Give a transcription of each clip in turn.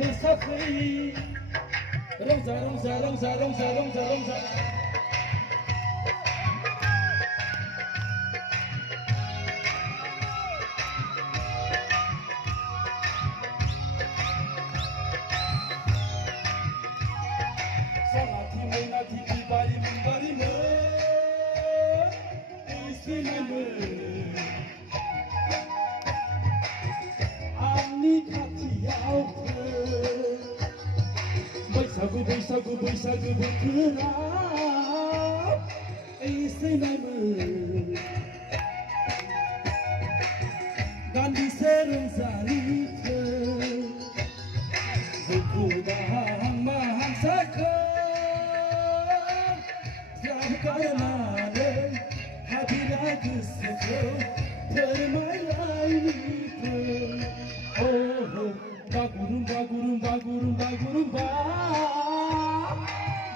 मोसाफैयो रंजा रंजा रंजा रंजा रंजा रंजा सनाथि मैनाथि बिबारि मुंबारिमोन आंनि खाथियाव बैसागु बैसागु बैसागु बोथोराव एसेनायमोन दान्दिसे रंजालिखौ दुखु दाहा माहांसाखौ ज्राब गारनानै हाबिला गोसोखौ फोरमायलायनिखौ बागुरुम्बा गुरुम्बा गुरुम्बा गुरुम्बा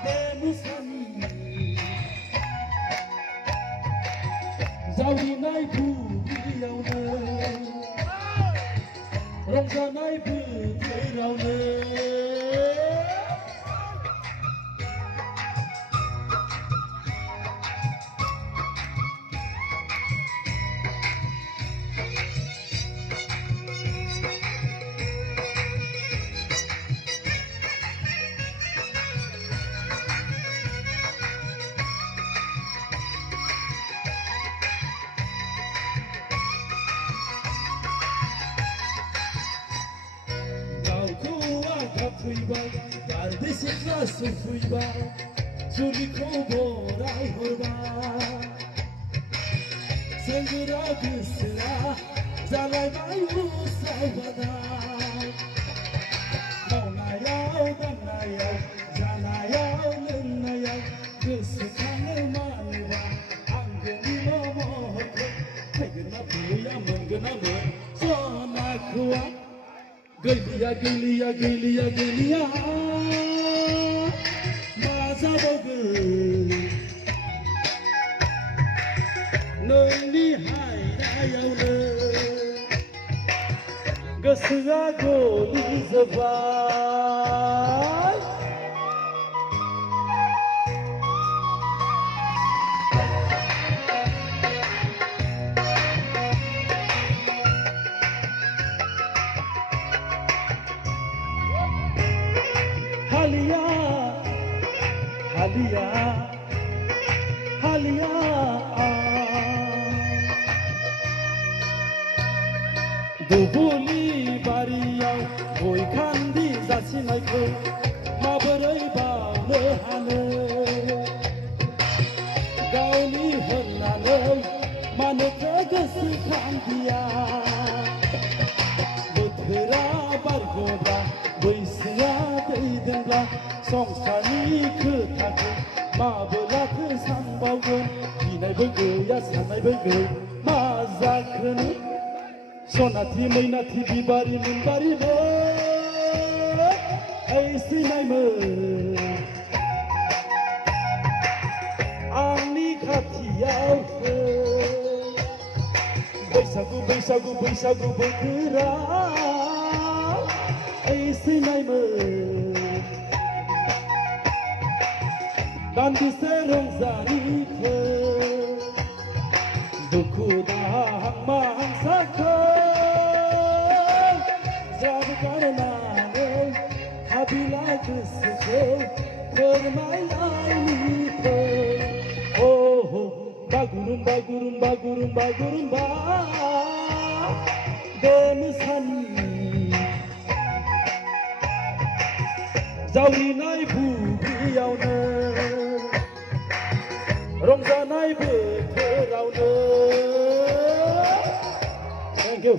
बे मोसानि जावरिनाय बुब्लियावनो रंजानाय बोथोरावनो फैबाय बारदै सिख्ला सफैबाय जुलिखौ बराय हरबाय सेंग्रा गोसोआ जालायबाय उसावबादाय मावनायाव दांनायाव जानायाव लोंनायाव गोसोखाङो मानोबा आंगोनि महरखौ फैगोन ना फैया मोनगोन ना मोन सनाखौआ गैलिया गैलिया गैलिया गैलिया मा जाबावगोन नोंनि हायनायावनो गोसोआ गलिजोब्बाय हालिया हालिया हालिया दुबुलि बारियाव गय खान्दि जासिनायखौ माबोरै बावनो हानो गावनि होननानै मानोथो गोसोखांदिया बोथोरा बारग'ब्ला बैसोआ दैदेनब्ला संसारनि खोथाखौ माबोलाथो सानबावगोन गिनायबो गैया साननायबो गैया मा जाखोनो सनाथि मैनाथि बिबारि मुंबारिमोन एसेनायमोन आंनि खाथियावसो बैसागु बैसागु बैसागु बोथोराव एसेनायमोन दान्दिसे रंजालिखौ दुखु दाहा माहांसाखौ ज्राब गारनानै हाबिला गोसोखौ फोरमायलायनिखौ बागुरुम्बा गुरुम्बा गुरुम्बा गुरुम्बा बे मोसानि जावरिनाय बुब्लियावनो रंजानाय बोथोरावनो थेंक इउ